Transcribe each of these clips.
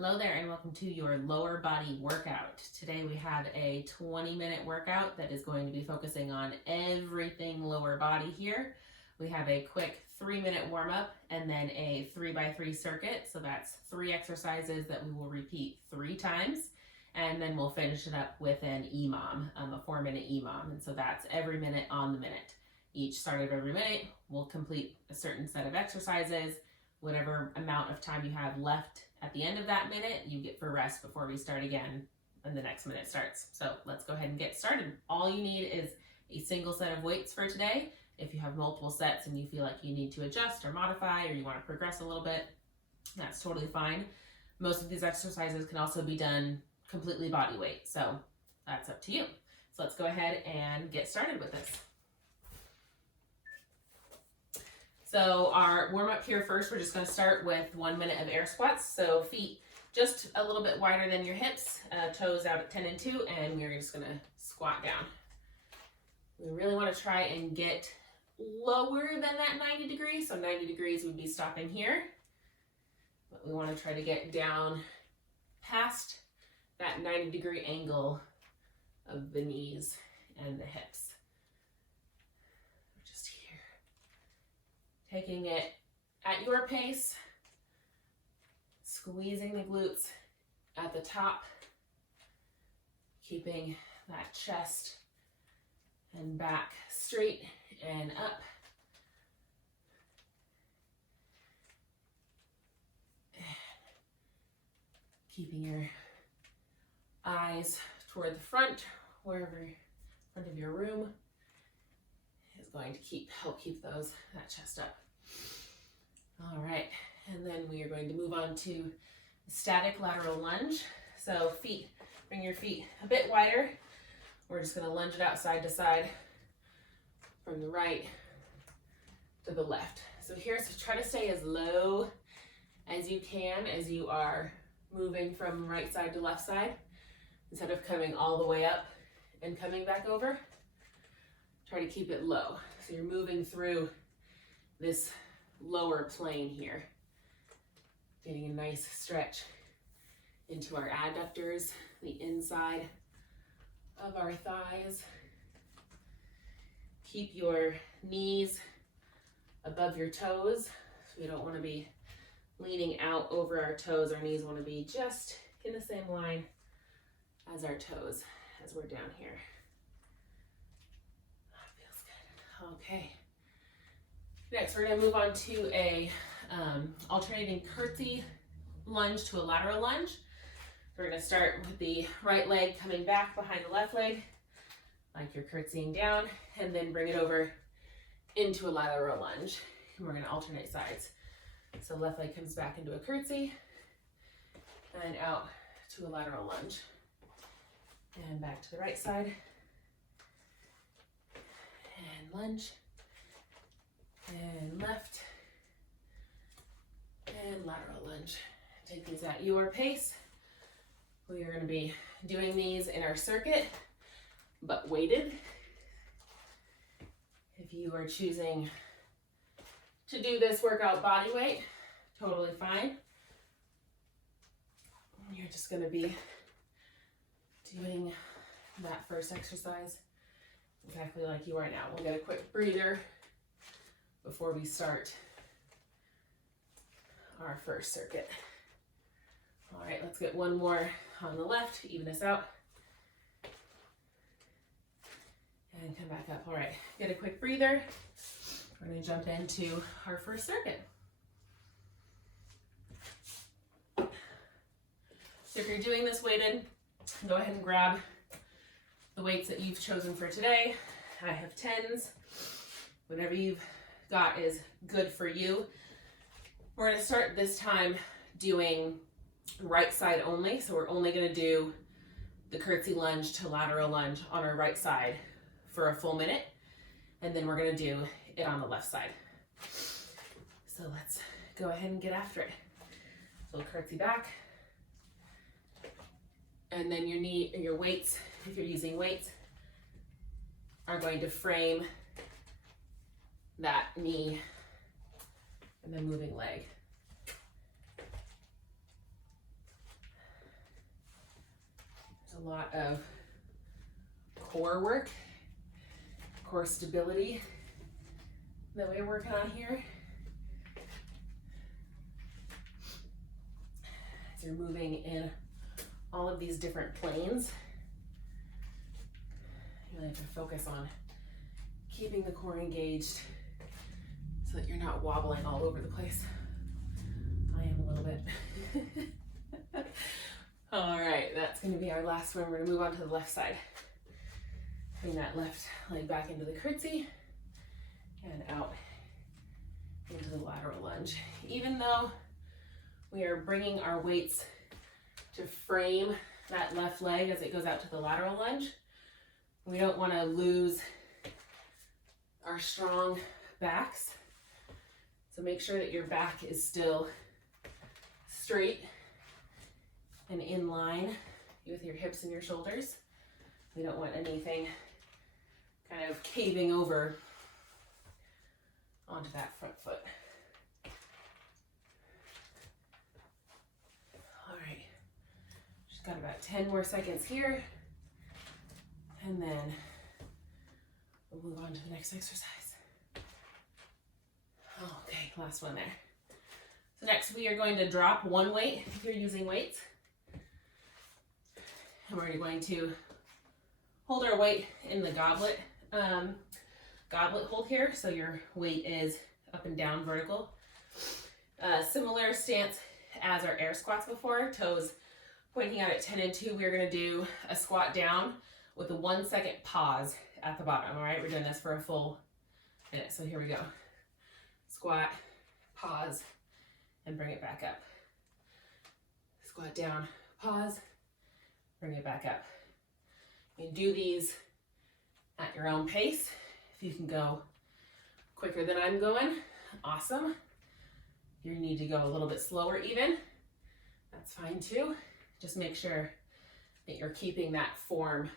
Hello there and welcome to your lower body workout. Today we have a 20-minute workout that is going to be focusing on everything lower body here. We have a quick 3-minute warm-up and then a 3x3 circuit. So that's 3 exercises that we will repeat 3 times. And then we'll finish it up with an EMOM, a 4-minute EMOM. And so that's every minute on the minute. Each start of every minute, we'll complete a certain set of exercises. Whatever amount of time you have left at the end of that minute, you get for rest before we start again when the next minute starts. So let's go ahead and get started. All you need is a single set of weights for today. If you have multiple sets and you feel like you need to adjust or modify or you want to progress a little bit, that's totally fine. Most of these exercises can also be done completely body weight, so that's up to you. So let's go ahead and get started with this. So our warm up here first, we're just going to start with 1 minute of air squats. So feet just a little bit wider than your hips, toes out at 10 and 2, and we're just going to squat down. We really want to try and get lower than that 90 degrees. So 90 degrees would be stopping here, but we want to try to get down past that 90-degree angle of the knees and the hips. Taking it at your pace, squeezing the glutes at the top, keeping that chest and back straight and up. Keeping your eyes toward the front, wherever front of your room is going to help keep that chest up. All right, and then we are going to move on to static lateral lunge. So bring your feet a bit wider. We're just going to lunge it out side to side from the right to the left. So here, so try to stay as low as you can as you are moving from right side to left side, instead of coming all the way up and coming back over. Try to keep it low. So you're moving through this lower plane here, getting a nice stretch into our adductors, the inside of our thighs. Keep your knees above your toes. So we don't want to be leaning out over our toes. Our knees want to be just in the same line as our toes as we're down here. Okay, next we're going to move on to a alternating curtsy lunge to a lateral lunge. We're going to start with the right leg coming back behind the left leg, like you're curtsying down, and then bring it over into a lateral lunge. And we're going to alternate sides. So left leg comes back into a curtsy, and out to a lateral lunge. And back to the right side. And lunge, and left, and lateral lunge. Take these at your pace. We are going to be doing these in our circuit, but weighted. If you are choosing to do this workout body weight, totally fine. You're just going to be doing that first exercise exactly like you are now. We'll get a quick breather before we start our first circuit. All right, let's get one more on the left to even this out. And come back up. All right, get a quick breather. We're going to jump into our first circuit. So if you're doing this weighted, go ahead and grab the weights that you've chosen for today. I have 10s. Whatever you've got is good for you. We're going to start this time doing right side only. So we're only going to do the curtsy lunge to lateral lunge on our right side for a full minute. And then we're going to do it on the left side. So let's go ahead and get after it. So curtsy back. And then your weights, if you're using weights, are going to frame that knee and then moving leg. It's a lot of core work, core stability that we're working on here. As you're moving in all of these different planes, you really have to focus on keeping the core engaged so that you're not wobbling all over the place. I am a little bit. All right, that's going to be our last one. We're going to move on to the left side. Bring that left leg back into the curtsy and out into the lateral lunge. Even though we are bringing our weights to frame that left leg as it goes out to the lateral lunge, we don't want to lose our strong backs. So make sure that your back is still straight and in line with your hips and your shoulders. We don't want anything kind of caving over onto that front foot. All right, just got about 10 more seconds here, and then we'll move on to the next exercise. Okay, last one there. So next we are going to drop one weight if you're using weights. And we're going to hold our weight in the goblet hold here, so your weight is up and down vertical. Similar stance as our air squats before, toes pointing out at 10 and 2. We're going to do a squat down with a 1 second pause at the bottom. All right, we're doing this for a full minute. So here we go. Squat, pause, and bring it back up. Squat down, pause, bring it back up. You can do these at your own pace. If you can go quicker than I'm going, awesome. If you need to go a little bit slower even, that's fine too. Just make sure that you're keeping that form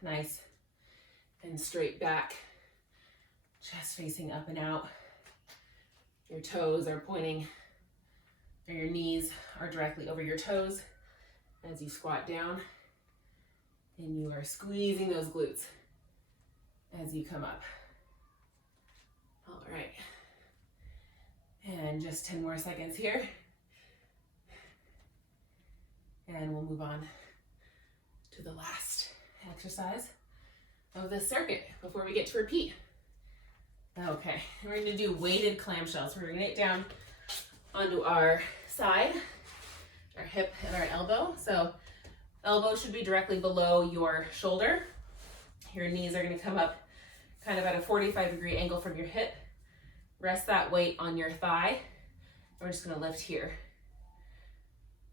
nice and straight back, chest facing up and out. Your toes are pointing, or your knees are directly over your toes as you squat down, and you are squeezing those glutes as you come up. All right, and just 10 more seconds here, and we'll move on to the last exercise of this circuit before we get to repeat. Okay, we're going to do weighted clamshells. We're going to get down onto our side, our hip and our elbow. So elbow should be directly below your shoulder. Your knees are going to come up kind of at a 45-degree angle from your hip. Rest that weight on your thigh. We're just going to lift here.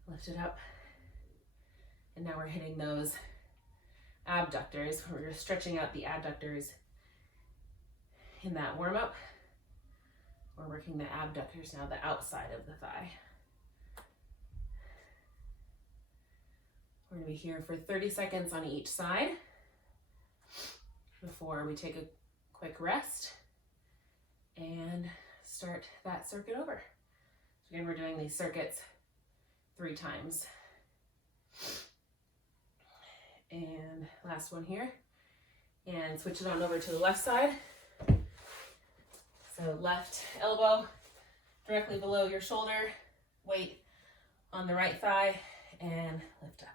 Lift it up. And now we're hitting those abductors. We're stretching out the adductors in that warm-up. We're working the abductors now, the outside of the thigh. We're going to be here for 30 seconds on each side before we take a quick rest and start that circuit over. So again, we're doing these circuits 3 times. And last one here. And switch it on over to the left side. So left elbow directly below your shoulder, weight on the right thigh, and lift up.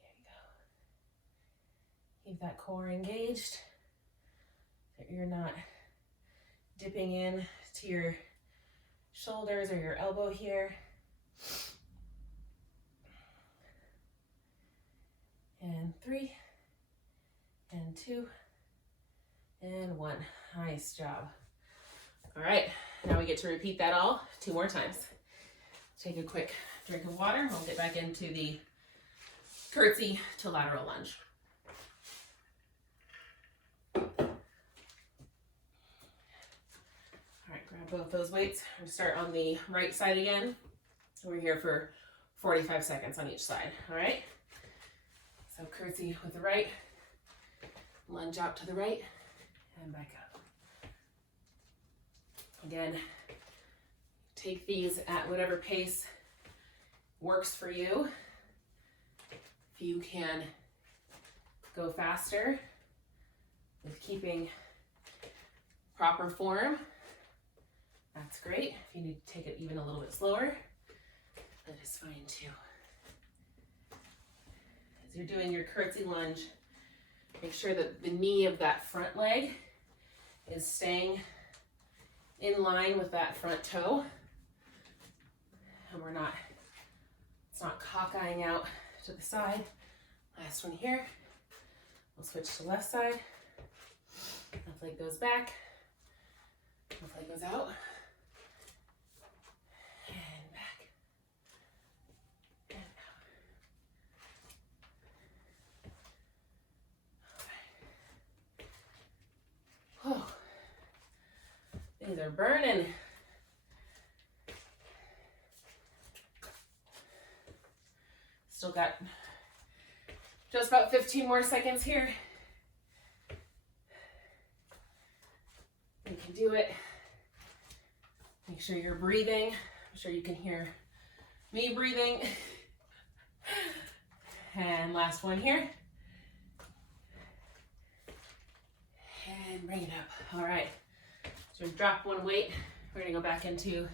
There you go. Keep that core engaged so that you're not dipping in to your shoulders or your elbow here. And 3, and 2, and 1. Nice job. All right, now we get to repeat that all 2 more times. Take a quick drink of water. We'll get back into the curtsy to lateral lunge. All right, grab both those weights. We're gonna start on the right side again. We're here for 45 seconds on each side, all right? So curtsy with the right, lunge out to the right, and back up. Again, take these at whatever pace works for you. If you can go faster with keeping proper form, that's great. If you need to take it even a little bit slower, that is fine too. As you're doing your curtsy lunge, make sure that the knee of that front leg is staying in line with that front toe. And it's not cockeying out to the side. Last one here. We'll switch to left side. Left leg goes back. Left leg goes out. And back. And out. All right. Oh, these are burning. Still got just about 15 more seconds here. You can do it. Make sure you're breathing. I'm sure you can hear me breathing. And last one here. And bring it up. All right. So drop one weight. We're gonna go back into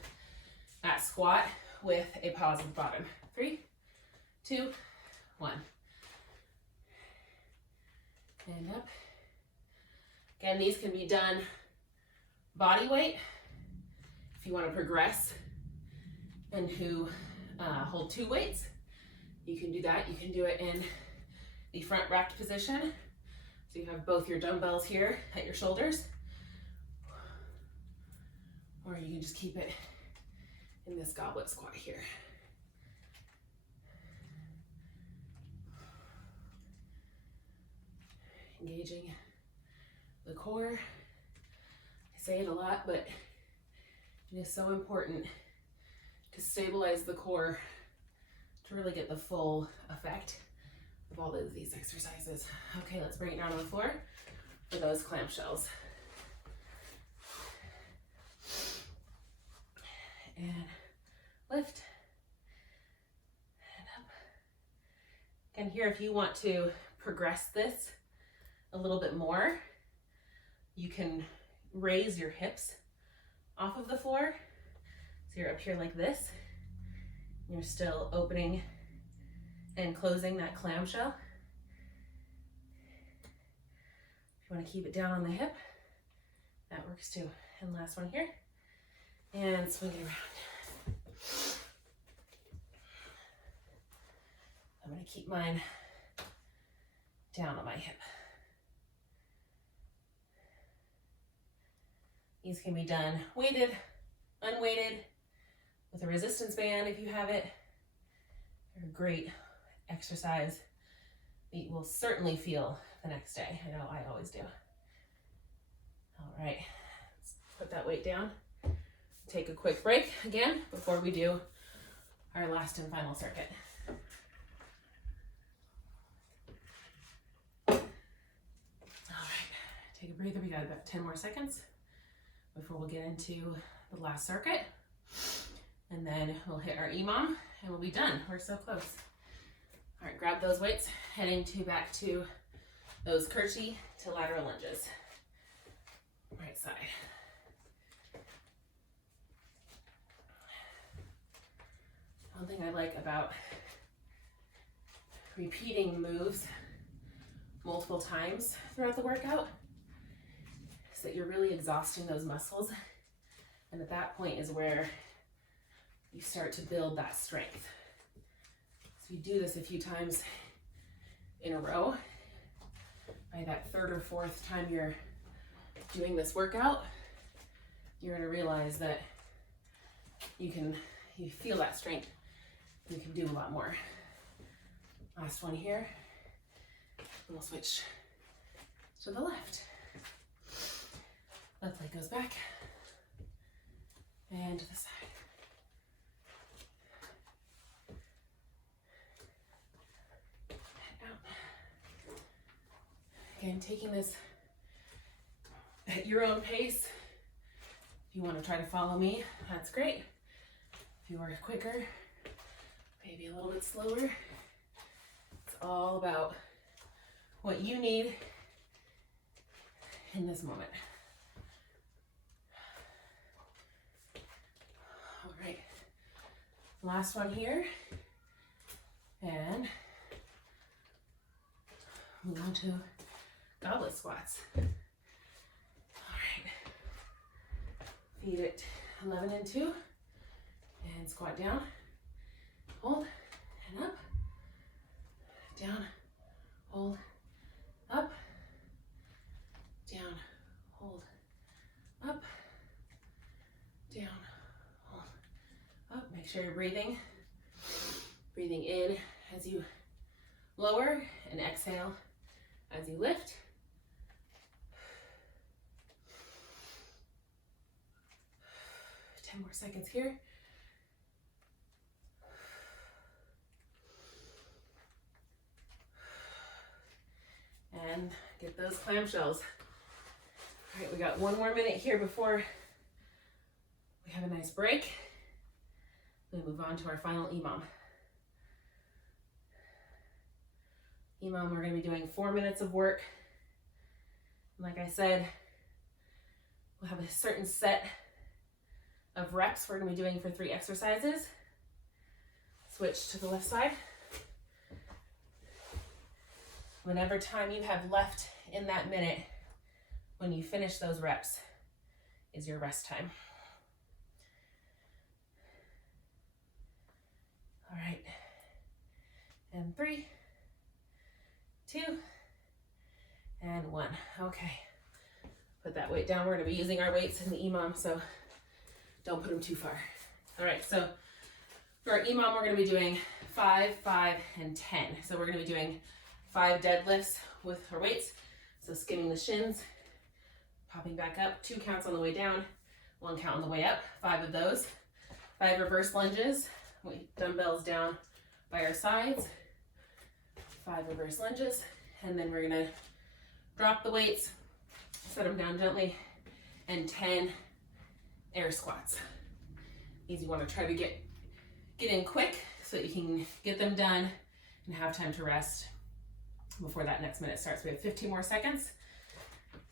that squat with a pause at the bottom. 3, 2, 1. And up. Again, these can be done body weight if you want to progress and who hold 2 weights. You can do that. You can do it in the front racked position. So you have both your dumbbells here at your shoulders, or you can just keep it in this goblet squat here. Engaging the core. I say it a lot, but it is so important to stabilize the core to really get the full effect of all of these exercises. Okay, let's bring it down on the floor for those clamshells. And lift. And up. And here, if you want to progress this a little bit more, you can raise your hips off of the floor. So you're up here like this. You're still opening and closing that clamshell. If you want to keep it down on the hip, that works too. And last one here. And swing it around. I'm going to keep mine down on my hip. These can be done weighted, unweighted, with a resistance band if you have it. They're a great exercise that you will certainly feel the next day. I know I always do. All right, let's put that weight down. Take a quick break again before we do our last and final circuit. All right, take a breather. We got about 10 more seconds before we'll get into the last circuit. And then we'll hit our EMOM and we'll be done. We're so close. All right, grab those weights, heading back to those curtsy to lateral lunges. Right side. One thing I like about repeating moves multiple times throughout the workout is that you're really exhausting those muscles. And at that point is where you start to build that strength. So you do this a few times in a row. By that 3rd or 4th time you're doing this workout, you're gonna realize that you feel that strength. You can do a lot more. Last one here. And we'll switch to the left. Left leg goes back and to the side. And out. Again, taking this at your own pace. If you want to try to follow me, that's great. If you work quicker, maybe a little bit slower. It's all about what you need in this moment. All right, last one here, and move on to goblet squats. All right, feet at 11 and 2, and squat down, hold, and up, down, hold, up, down, hold, up, down, hold, up. Make sure you're breathing in as you lower, and exhale as you lift. More seconds here. And get those clamshells. All right, we got 1 more minute here before we have a nice break. We move on to our final EMOM. EMOM, we're going to be doing 4 minutes of work. And like I said, we'll have a certain set of reps we're going to be doing for 3 exercises. Switch to the left side. Whenever time you have left in that minute, when you finish those reps, is your rest time. All right. And 3, 2, and 1. Okay. Put that weight down. We're going to be using our weights in the EMOM, so don't put them too far. All right, so for our EMOM, we're gonna be doing 5, 5, and 10. So we're gonna be doing 5 deadlifts with our weights. So skimming the shins, popping back up, 2 counts on the way down, 1 count on the way up, 5 of those. 5 reverse lunges, dumbbells down by our sides, 5 reverse lunges, and then we're gonna drop the weights, set them down gently, and 10 air squats. These you want to try to get in quick so that you can get them done and have time to rest before that next minute starts. We have 15 more seconds.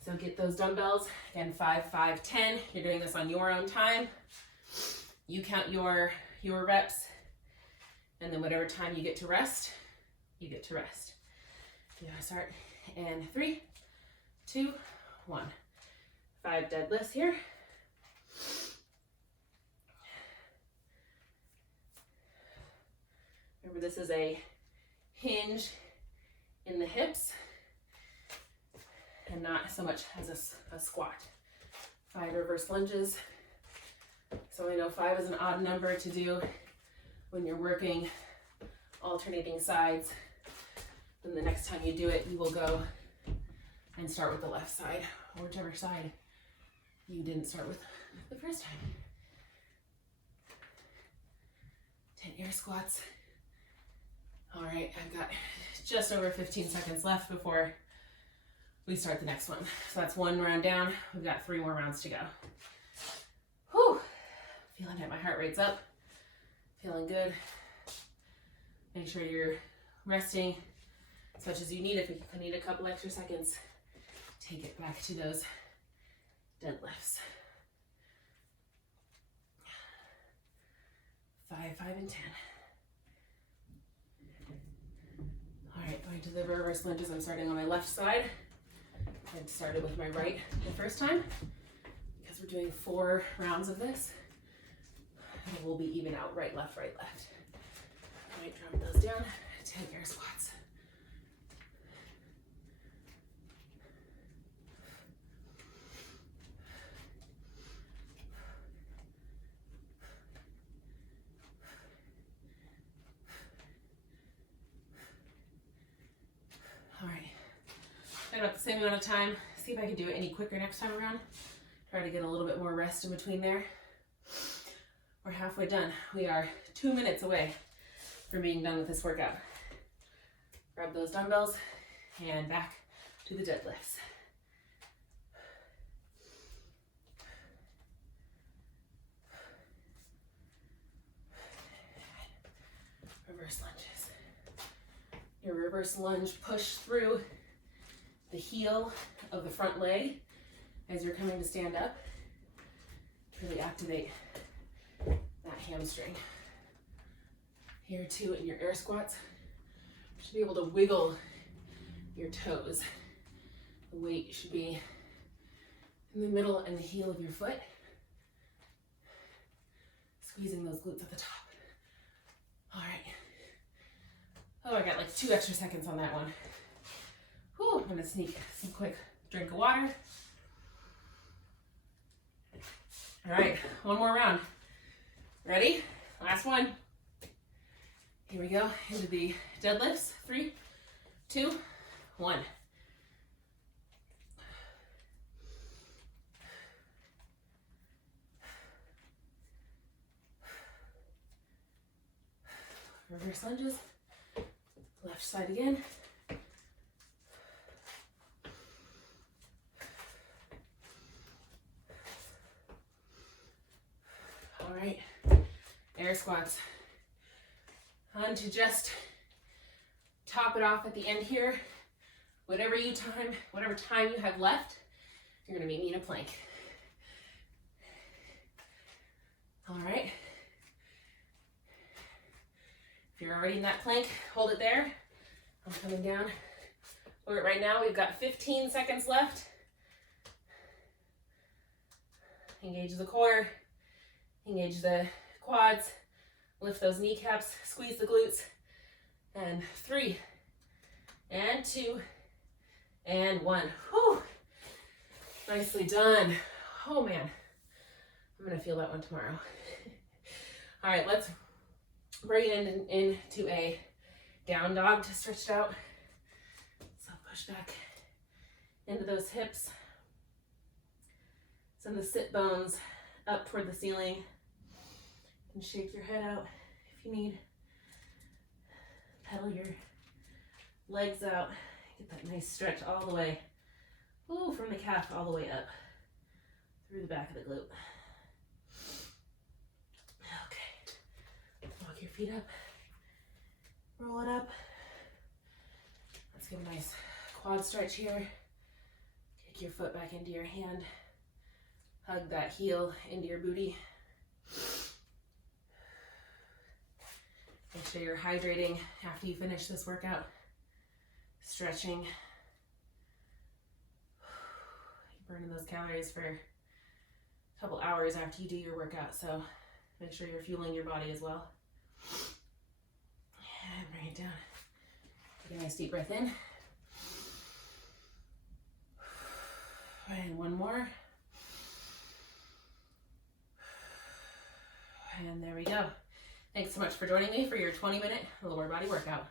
So get those dumbbells. Again, 5, 5, 10. You're doing this on your own time. You count your reps, and then whatever time you get to rest, you get to rest. You want to start in 3, 2, 1. 5 deadlifts here. Remember, this is a hinge in the hips and not so much as a squat. 5 reverse lunges. So I know 5 is an odd number to do when you're working alternating sides. Then the next time you do it, you will go and start with the left side, or whichever side you didn't start with the first time. 10 air squats. All right, I've got just over 15 seconds left before we start the next one. So that's 1 round down. We've got 3 more rounds to go. Whew, feeling it, my heart rate's up. Feeling good. Make sure you're resting as much as you need. If you need a couple extra seconds, take it back to those deadlifts. 5, 5, and 10. All right, going to the reverse lunges. I'm starting on my left side. I started with my right the first time because we're doing 4 rounds of this. And we'll be even out, right, left, right, left. All right, drop those down. 10 air squats. All right, got about the same amount of time. See if I can do it any quicker next time around. Try to get a little bit more rest in between there. We're halfway done. We are 2 minutes away from being done with this workout. Grab those dumbbells and back to the deadlifts. reverse lunges. Your reverse lunge, push through the heel of the front leg as you're coming to stand up. Really activate that hamstring. Here too, in your air squats, you should be able to wiggle your toes. The weight should be in the middle and the heel of your foot. Squeezing those glutes at the top. All right. Oh, I got like 2 extra seconds on that one. Whew, I'm gonna sneak some quick drink of water. All right, one more round. Ready? Last one. Here we go, into the deadlifts. 3, 2, 1. Reverse lunges. Left side again. All right, air squats. On to just top it off at the end here. Whatever time you have left, you're gonna meet me in a plank. All right. If you're already in that plank, hold it there. I'm coming down. Right now, we've got 15 seconds left. Engage the core, engage the quads, lift those kneecaps, squeeze the glutes. And 3, and 2, and 1. Whew. Nicely done. Oh man, I'm gonna feel that one tomorrow. All right, let's bring it into a down dog to stretch it out. So push back into those hips. Send the sit bones up toward the ceiling. And shake your head out if you need. Pedal your legs out. Get that nice stretch all the way. Ooh, from the calf all the way up. Through the back of the glute. Okay. Walk your feet up. Roll it up. Let's get a nice quad stretch here. Kick your foot back into your hand. Hug that heel into your booty. Make sure you're hydrating after you finish this workout. Stretching. You're burning those calories for a couple hours after you do your workout, so make sure you're fueling your body as well. And bring it down. Take a nice deep breath in. And one more. And there we go. Thanks so much for joining me for your 20-minute lower body workout.